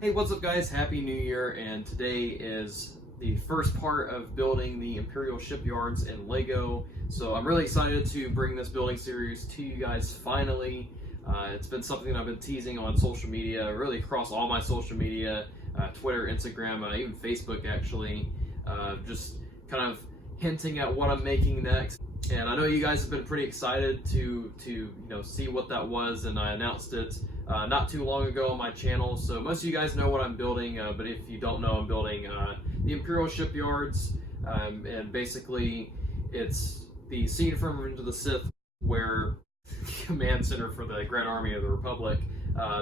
Hey, what's up guys? Happy New Year, and today is the first part of building the Imperial Shipyards in Lego. So I'm really excited to bring this building series to you guys finally. It's been something that I've been teasing on social media, really across all my social media, Twitter, Instagram, even Facebook actually, just kind of hinting at what I'm making next. And I know you guys have been pretty excited to see what that was, and I announced it not too long ago on my channel. So most of you guys know what I'm building, but if you don't know, I'm building the Imperial Shipyards, and basically it's the scene from Revenge of the Sith where command center for the Grand Army of the Republic.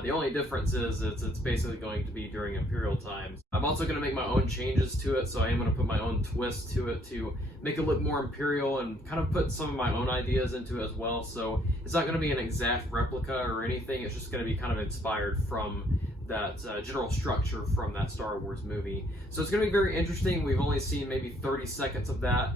The only difference is it's basically going to be during Imperial times. I'm also going to make my own changes to it, so I am going to put my own twist to it to make it look more Imperial and kind of put some of my own ideas into it as well. So it's not going to be an exact replica or anything, it's just going to be kind of inspired from that general structure from that Star Wars movie. So it's going to be very interesting. We've only seen maybe 30 seconds of that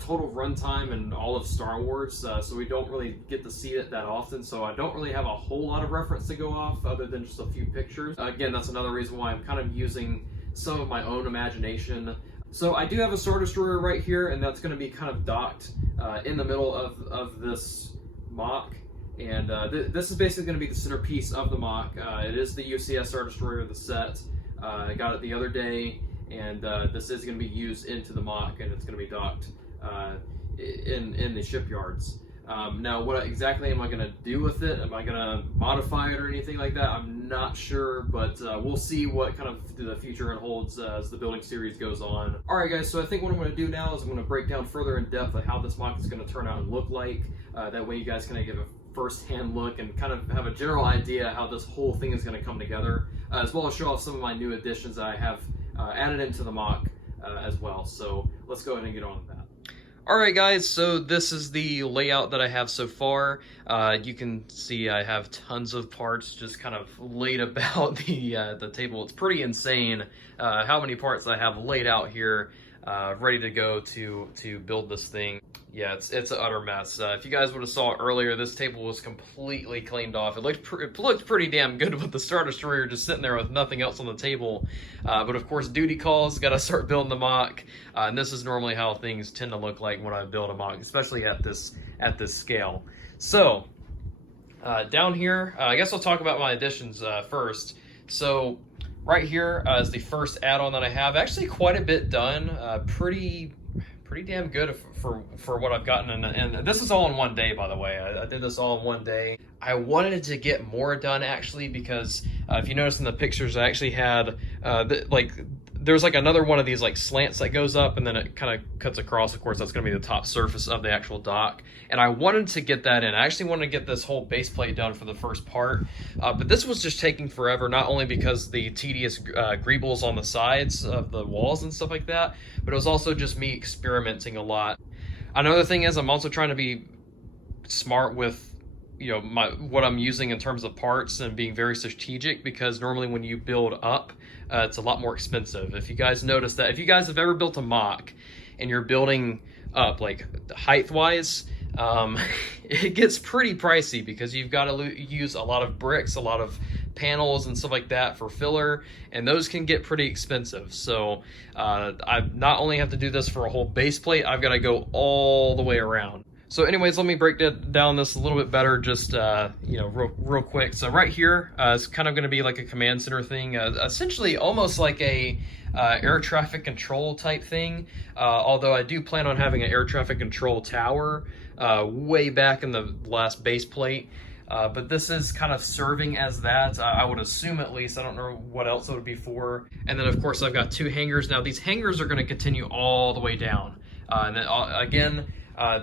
total runtime in all of Star Wars, so we don't really get to see it that often, so I don't really have a whole lot of reference to go off other than just a few pictures. Again, that's another reason why I'm kind of using some of my own imagination. So I do have a Star Destroyer right here, and that's going to be kind of docked in the middle of this mock. And this is basically going to be the centerpiece of the mock. It is the UCS Star Destroyer of the set. I got it the other day, and this is going to be used into the mock, and it's going to be docked in the shipyards. Now, what exactly am I going to do with it? Am I going to modify it or anything like that? I'm not sure, but we'll see what kind of the future holds as the building series goes on. Alright guys, so I think what I'm going to do now is I'm going to break down further in depth of how this mock is going to turn out and look like. That way you guys can give a first-hand look and kind of have a general idea how this whole thing is going to come together, as well as show off some of my new additions that I have added into the mock as well. So let's go ahead and get on with that. Alright guys, so this is the layout that I have so far. You can see I have tons of parts just kind of laid about the table. It's pretty insane how many parts I have laid out here, ready to go to build this thing. Yeah, it's an utter mess. If you guys would have saw it earlier, this table was completely cleaned off. It looked pretty damn good with the Star Destroyer just sitting there with nothing else on the table. But of course, duty calls, got to start building the mock. And this is normally how things tend to look like when I build a mock, especially at this scale. So down here, I guess I'll talk about my additions first. So right here is the first add-on that I have. Actually, quite a bit done. Pretty damn good for what I've gotten, and this is all in one day, by the way. I did this all in one day. I wanted to get more done actually, because if you notice in the pictures, I actually had there's like another one of these like slants that goes up and then it kind of cuts across. Of course, that's going to be the top surface of the actual dock, and I wanted to get that in. I actually wanted to get this whole base plate done for the first part, but this was just taking forever, not only because the tedious greebles on the sides of the walls and stuff like that, but it was also just me experimenting a lot. Another thing is I'm also trying to be smart with what I'm using in terms of parts and being very strategic, because normally when you build up, it's a lot more expensive. If you guys notice that, if you guys have ever built a mock and you're building up like height wise, it gets pretty pricey because you've got to use a lot of bricks, a lot of panels and stuff like that for filler, and those can get pretty expensive. So I not only have to do this for a whole base plate, I've got to go all the way around. So anyways, let me break down this a little bit better, just real quick. So right here is kind of going to be like a command center thing, essentially almost like a air traffic control type thing, although I do plan on having an air traffic control tower way back in the last base plate. But this is kind of serving as that, I would assume, at least. I don't know what else it would be for. And then of course I've got two hangars. Now these hangars are going to continue all the way down, and then again,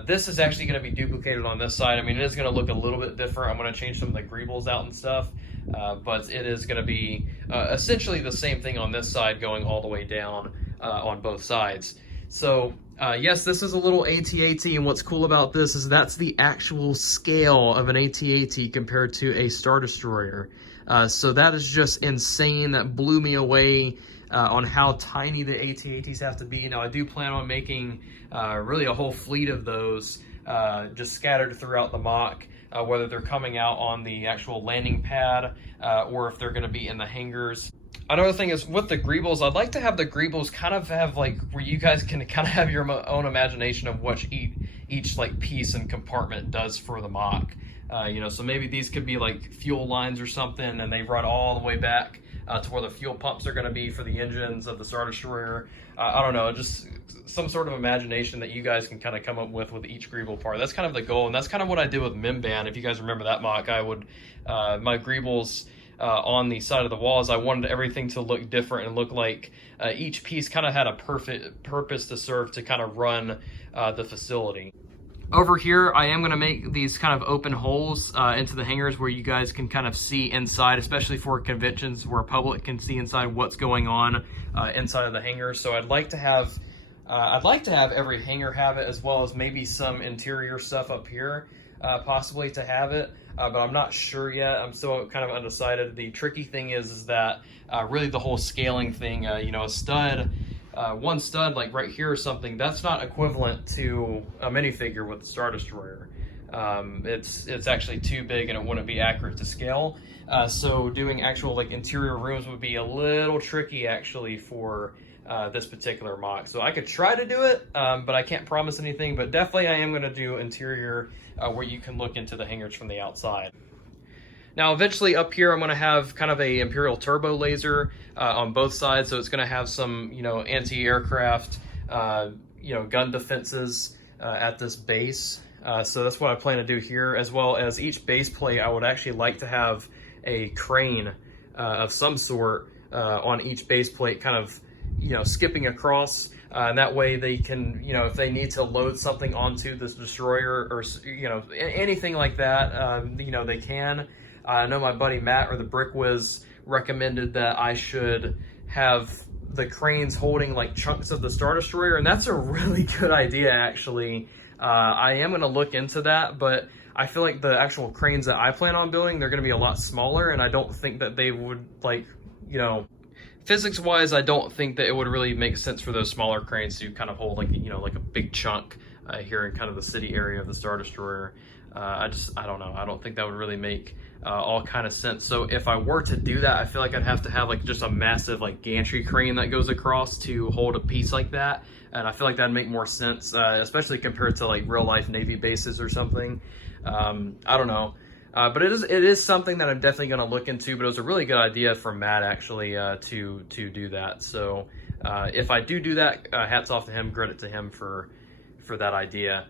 this is actually going to be duplicated on this side. I mean, it is going to look a little bit different. I'm going to change some of the greebles out and stuff, but it is going to be essentially the same thing on this side going all the way down on both sides. So yes, this is a little AT-AT, and what's cool about this is that's the actual scale of an AT-AT compared to a Star Destroyer. So that is just insane. That blew me away on how tiny the AT-ATs have to be. Now, I do plan on making really a whole fleet of those just scattered throughout the mock, whether they're coming out on the actual landing pad or if they're going to be in the hangars. Another thing is with the greebles, I'd like to have the greebles kind of have like where you guys can kind of have your own imagination of what each like piece and compartment does for the mock. You know, so maybe these could be like fuel lines or something, and they run all the way back to where the fuel pumps are going to be for the engines of the Star Destroyer. I don't know, just some sort of imagination that you guys can kind of come up with each greeble part. That's kind of the goal, and that's kind of what I did with Mimban. If you guys remember that mock, I would my greebles on the side of the walls, I wanted everything to look different and look like each piece kind of had a perfect purpose to serve to kind of run the facility. Over here, I am going to make these kind of open holes into the hangars where you guys can kind of see inside, especially for conventions where public can see inside what's going on inside of the hangar. So I'd like to have every hangar have it, as well as maybe some interior stuff up here, possibly to have it. But I'm not sure yet. I'm still kind of undecided. The tricky thing is that really the whole scaling thing, you know, a stud, one stud like right here or something, that's not equivalent to a minifigure with the Star Destroyer. It's actually too big and it wouldn't be accurate to scale. So doing actual like interior rooms would be a little tricky actually for this particular mock. So I could try to do it, but I can't promise anything. But definitely I am going to do interior where you can look into the hangars from the outside. Now eventually up here I'm going to have kind of a Imperial turbo laser on both sides, so it's going to have some, you know, anti-aircraft, you know, gun defenses at this base. So that's what I plan to do here, as well as each base plate I would actually like to have a crane of some sort on each base plate, kind of, you know, skipping across, and that way they can, you know, if they need to load something onto this destroyer or, you know, anything like that, you know, they can. I know my buddy Matt, or the Brick Whiz, recommended that I should have the cranes holding like chunks of the Star Destroyer, and that's a really good idea actually. I am going to look into that, but I feel like the actual cranes that I plan on building, they're going to be a lot smaller, and I don't think that they would, like, you know, physics wise, I don't think that it would really make sense for those smaller cranes to kind of hold like, you know, like a big chunk here in kind of the city area of the Star Destroyer. I don't know. I don't think that would really make all kind of sense. So if I were to do that, I feel like I'd have to have like just a massive like gantry crane that goes across to hold a piece like that. And I feel like that'd make more sense, especially compared to like real life Navy bases or something. I don't know. But it is something that I'm definitely going to look into, but it was a really good idea from Matt actually to do that. So if I do that, hats off to him, credit to him for that idea.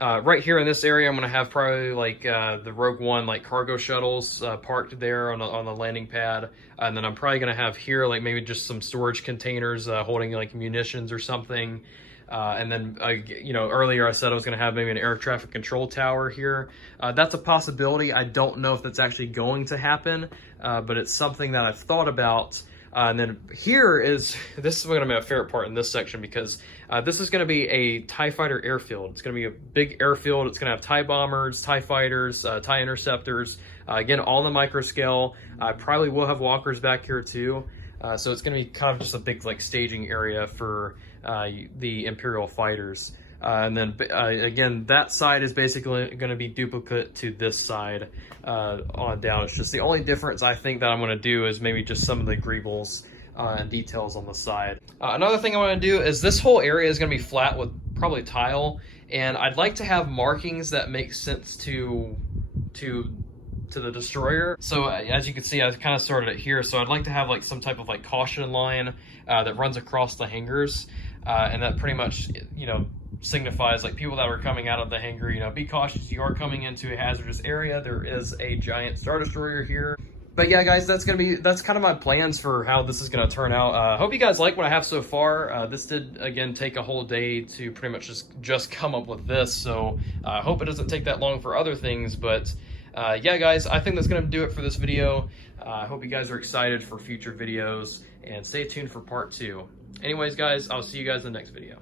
Right here in this area, I'm going to have probably like the Rogue One like cargo shuttles parked there on the landing pad, and then I'm probably going to have here like maybe just some storage containers holding like munitions or something. And then, you know, earlier I said I was going to have maybe an air traffic control tower here. That's a possibility. I don't know if that's actually going to happen, but it's something that I've thought about. And then this is going to be my favorite part in this section, because this is going to be a TIE fighter airfield. It's going to be a big airfield. It's going to have TIE bombers, TIE fighters, TIE interceptors, again, all in the micro scale. I probably will have walkers back here too. So it's going to be kind of just a big like staging area for the Imperial fighters. And then again, that side is basically going to be duplicate to this side on down. It's just the only difference I think that I'm going to do is maybe just some of the greebles and details on the side. Another thing I want to do is this whole area is going to be flat with probably tile, and I'd like to have markings that make sense to the destroyer. So as you can see, I kind of sorted it here. So I'd like to have like some type of like caution line that runs across the hangars, and that pretty much, you know, signifies like people that are coming out of the hangar, you know, be cautious, you are coming into a hazardous area. There is a giant Star Destroyer here. But yeah, guys, that's kind of my plans for how this is going to turn out. Hope you guys like what I have so far. This did, again, take a whole day to pretty much just come up with this. So I hope it doesn't take that long for other things. But yeah, guys, I think that's going to do it for this video. I hope you guys are excited for future videos, and stay tuned for part 2. Anyways, guys, I'll see you guys in the next video.